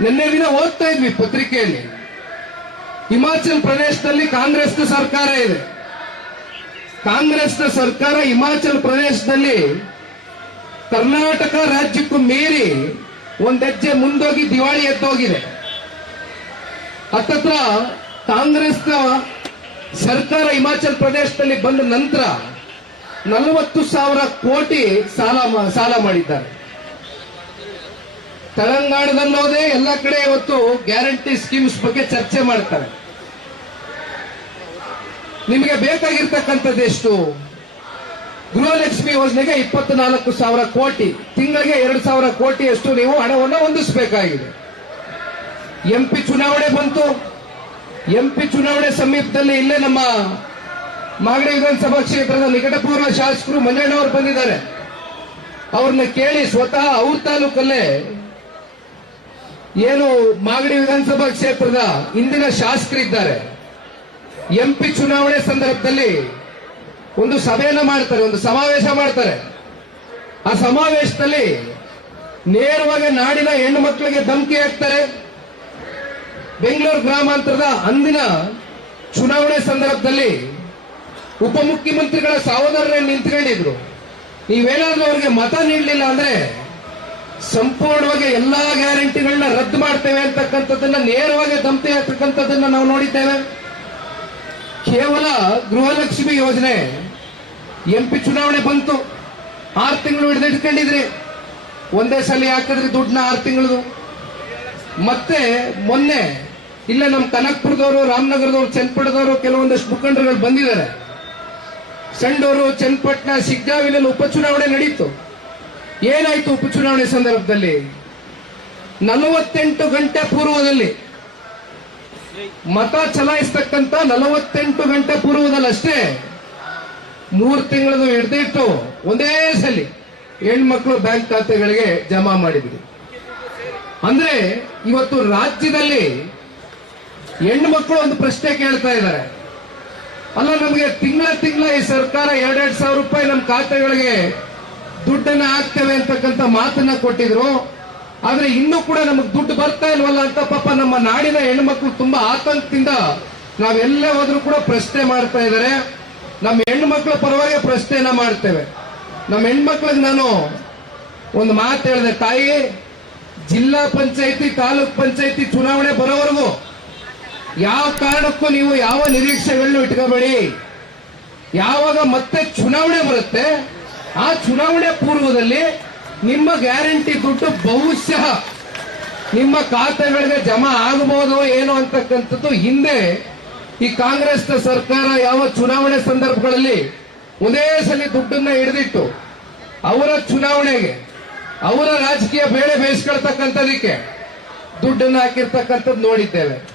ನಿನ್ನೆ ದಿನ ಓದ್ತಾ ಇದ್ವಿ ಪತ್ರಿಕೆಯಲ್ಲಿ. ಹಿಮಾಚಲ್ ಪ್ರದೇಶದಲ್ಲಿ ಕಾಂಗ್ರೆಸ್ನ ಸರ್ಕಾರ ಇದೆ. ಕಾಂಗ್ರೆಸ್ನ ಸರ್ಕಾರ ಹಿಮಾಚಲ್ ಪ್ರದೇಶದಲ್ಲಿ ಕರ್ನಾಟಕ ರಾಜ್ಯಕ್ಕೂ ಮೀರಿ ಒಂದ್ ಹೆಜ್ಜೆ ಮುಂದೋಗಿ ದಿವಾಳಿ ಎದ್ದೋಗಿದೆ. ಹತ್ತತ್ರ ಕಾಂಗ್ರೆಸ್ನ ಸರ್ಕಾರ ಹಿಮಾಚಲ್ ಪ್ರದೇಶದಲ್ಲಿ ಬಂದ ನಂತರ ನಲವತ್ತು ಸಾವಿರ ಕೋಟಿ ಸಾಲ ಸಾಲ ಮಾಡಿದ್ದಾರೆ. ತೆಲಂಗಾಣದಲ್ಲೋದೇ ಎಲ್ಲ ಕಡೆ ಇವತ್ತು ಗ್ಯಾರಂಟಿ ಸ್ಕೀಮ್ಸ್ ಬಗ್ಗೆ ಚರ್ಚೆ ಮಾಡ್ತಾರೆ. ನಿಮಗೆ ಬೇಕಾಗಿರ್ತಕ್ಕಂಥದ್ದು ಎಷ್ಟು? ಗೃಹಲಕ್ಷ್ಮಿ ಯೋಜನೆಗೆ ಇಪ್ಪತ್ನಾಲ್ಕು ಸಾವಿರ ಕೋಟಿ. ತಿಂಗಳಿಗೆ ಎರಡು ಸಾವಿರ ಕೋಟಿಯಷ್ಟು ನೀವು ಹಣವನ್ನು ಹೊಂದಿಸಬೇಕಾಗಿದೆ. ಎಂಪಿ ಚುನಾವಣೆ ಬಂತು. ಎಂಪಿ ಚುನಾವಣೆ ಸಮೀಪದಲ್ಲಿ ಇಲ್ಲೇ ನಮ್ಮ ಮಾಗಡಿ ವಿಧಾನಸಭಾ ಕ್ಷೇತ್ರದ ನಿಕಟಪೂರ್ವ ಶಾಸಕರು ಮಂಜಣ್ಣವರು ಬಂದಿದ್ದಾರೆ. ಅವ್ರನ್ನ ಕೇಳಿ ಸ್ವತಃ ಅವ್ರ ತಾಲೂಕಲ್ಲೇ ಏನು ಮಾಗಡಿ ವಿಧಾನಸಭಾ ಕ್ಷೇತ್ರದ ಇಂದಿನ ಶಾಸಕರಿದ್ದಾರೆ. ಎಂಪಿ ಚುನಾವಣೆ ಸಂದರ್ಭದಲ್ಲಿ ಒಂದು ಸಭೆಯನ್ನ ಮಾಡ್ತಾರೆ, ಒಂದು ಸಮಾವೇಶ ಮಾಡ್ತಾರೆ. ಆ ಸಮಾವೇಶದಲ್ಲಿ ನೇರವಾಗಿ ನಾಡಿನ ಹೆಣ್ಣು ಮಕ್ಕಳಿಗೆ ಧಮಕಿ ಹಾಕ್ತಾರೆ. ಬೆಂಗಳೂರು ಗ್ರಾಮಾಂತರದ ಅಂದಿನ ಚುನಾವಣೆ ಸಂದರ್ಭದಲ್ಲಿ ಉಪಮುಖ್ಯಮಂತ್ರಿಗಳ ಸಹೋದರರೇ ನಿಂತ್ಕೊಂಡಿದ್ರು. ನೀವೇನಾದ್ರೂ ಅವರಿಗೆ ಮತ ನೀಡಲಿಲ್ಲ ಅಂದ್ರೆ ಸಂಪೂರ್ಣವಾಗಿ ಎಲ್ಲಾ ಗ್ಯಾರಂಟಿಗಳನ್ನ ರದ್ದು ಮಾಡ್ತೇವೆ ಅಂತಕ್ಕಂಥದ್ದನ್ನ ನೇರವಾಗಿ ದಂಪ್ತಿ ಹಾಕ್ತಕ್ಕಂಥದ್ದನ್ನ ನಾವು ನೋಡಿದ್ದೇವೆ. ಕೇವಲ ಗೃಹಲಕ್ಷ್ಮಿ ಯೋಜನೆ ಎಂಪಿ ಚುನಾವಣೆ ಬಂತು. ಆರು ತಿಂಗಳು ಹಿಡಿದಿಟ್ಕೊಂಡಿದ್ರಿ ಒಂದೇ ಸಲ ಹಾಕಿದ್ರಿ ದುಡ್ಡನ್ನ ಆರು ತಿಂಗಳದು. ಮತ್ತೆ ಮೊನ್ನೆ ಇಲ್ಲ ನಮ್ಮ ಕನಕ್ಪುರದವರು, ರಾಮನಗರದವರು ಚನ್ನಪಟ್ಟದವರು ಕೆಲವೊಂದಷ್ಟು ಮುಖಂಡರುಗಳು ಬಂದಿದ್ದಾರೆ. ಸಂಡೂರು, ಚನ್ನಪಟ್ಟಣ, ಸಿಗ್ಗಾವಿನಲ್ಲಿ ಉಪಚುನಾವಣೆ ನಡೀತು. ಏನಾಯ್ತು ಉಪಚುನಾವಣೆ ಸಂದರ್ಭದಲ್ಲಿ? ನಲವತ್ತೆಂಟು ಗಂಟೆ ಪೂರ್ವದಲ್ಲಿ ಮತ ಚಲಾಯಿಸ್ತಕ್ಕಂತ ನಲವತ್ತೆಂಟು ಗಂಟೆ ಪೂರ್ವದಲ್ಲಷ್ಟೇ ಮೂರು ತಿಂಗಳದು ಹಿಡ್ದಿಟ್ಟು ಒಂದೇ ಸಲಿ ಹೆಣ್ಮಕ್ಳು ಬ್ಯಾಂಕ್ ಖಾತೆಗಳಿಗೆ ಜಮಾ ಮಾಡಿದ್ವಿ ಅಂದ್ರೆ ಇವತ್ತು ರಾಜ್ಯದಲ್ಲಿ ಹೆಣ್ಮಕ್ಳು ಒಂದು ಪ್ರಶ್ನೆ ಕೇಳ್ತಾ ಇದ್ದಾರೆ. ಅಲ್ಲ, ನಮಗೆ ತಿಂಗಳ ತಿಂಗಳ ಈ ಸರ್ಕಾರ ಎರಡೆರಡು ಸಾವಿರ ರೂಪಾಯಿ ನಮ್ಮ ಖಾತೆಗಳಿಗೆ ದುಡ್ಡನ್ನ ಹಾಕ್ತೇವೆ ಅಂತಕ್ಕಂಥ ಮಾತನ್ನ ಕೊಟ್ಟಿದ್ರು. ಆದ್ರೆ ಇನ್ನೂ ಕೂಡ ನಮಗೆ ದುಡ್ಡು ಬರ್ತಾ ಇಲ್ವಲ್ಲ ಅಂತ ಪಾಪ ನಮ್ಮ ನಾಡಿನ ಹೆಣ್ಮಕ್ಳು ತುಂಬಾ ಆತಂಕದಿಂದ ನಾವೆಲ್ಲೇ ಹೋದ್ರೂ ಕೂಡ ಪ್ರಶ್ನೆ ಮಾಡ್ತಾ ಇದ್ದಾರೆ ನಮ್ಮ ಹೆಣ್ಮಕ್ಳ ಪರವಾಗಿ ಪ್ರಶ್ನೆಯನ್ನ ಮಾಡ್ತೇವೆ. ನಮ್ಮ ಹೆಣ್ಮಕ್ಳಿಗೆ ನಾನು ಒಂದು ಮಾತು ಹೇಳಿದೆ, ತಾಯಿ, ಜಿಲ್ಲಾ ಪಂಚಾಯತಿ, ತಾಲೂಕ್ ಪಂಚಾಯತಿ ಚುನಾವಣೆ ಬರೋವರೆಗೂ ಯಾವ ಕಾರಣಕ್ಕೂ ನೀವು ಯಾವ ನಿರೀಕ್ಷೆಗಳನ್ನು ಇಟ್ಕೋಬೇಡಿ. ಯಾವಾಗ ಮತ್ತೆ ಚುನಾವಣೆ ಬರುತ್ತೆ ಆ ಚುನಾವಣೆ ಪೂರ್ವದಲ್ಲಿ ನಿಮ್ಮ ಗ್ಯಾರಂಟಿ ದುಡ್ಡು ಬಹುಶಃ ನಿಮ್ಮ ಖಾತೆಗಳಿಗೆ ಜಮಾ ಆಗಬಹುದು ಏನು ಅಂತಕ್ಕಂಥದ್ದು ಹಿಂದೆ ಈ ಕಾಂಗ್ರೆಸ್ನ ಸರ್ಕಾರ ಯಾವ ಚುನಾವಣೆ ಸಂದರ್ಭಗಳಲ್ಲಿ ಒಂದೇ ಸಲ ದುಡ್ಡನ್ನ ಹಿಡಿದಿಟ್ಟು ಅವರ ಚುನಾವಣೆಗೆ, ಅವರ ರಾಜಕೀಯ ಬೇಳೆ ಬೇಯಿಸ್ಕೊಳ್ತಕ್ಕಂಥದಕ್ಕೆ ದುಡ್ಡನ್ನ ಹಾಕಿರ್ತಕ್ಕಂಥದ್ದು ನೋಡಿದ್ದೇವೆ.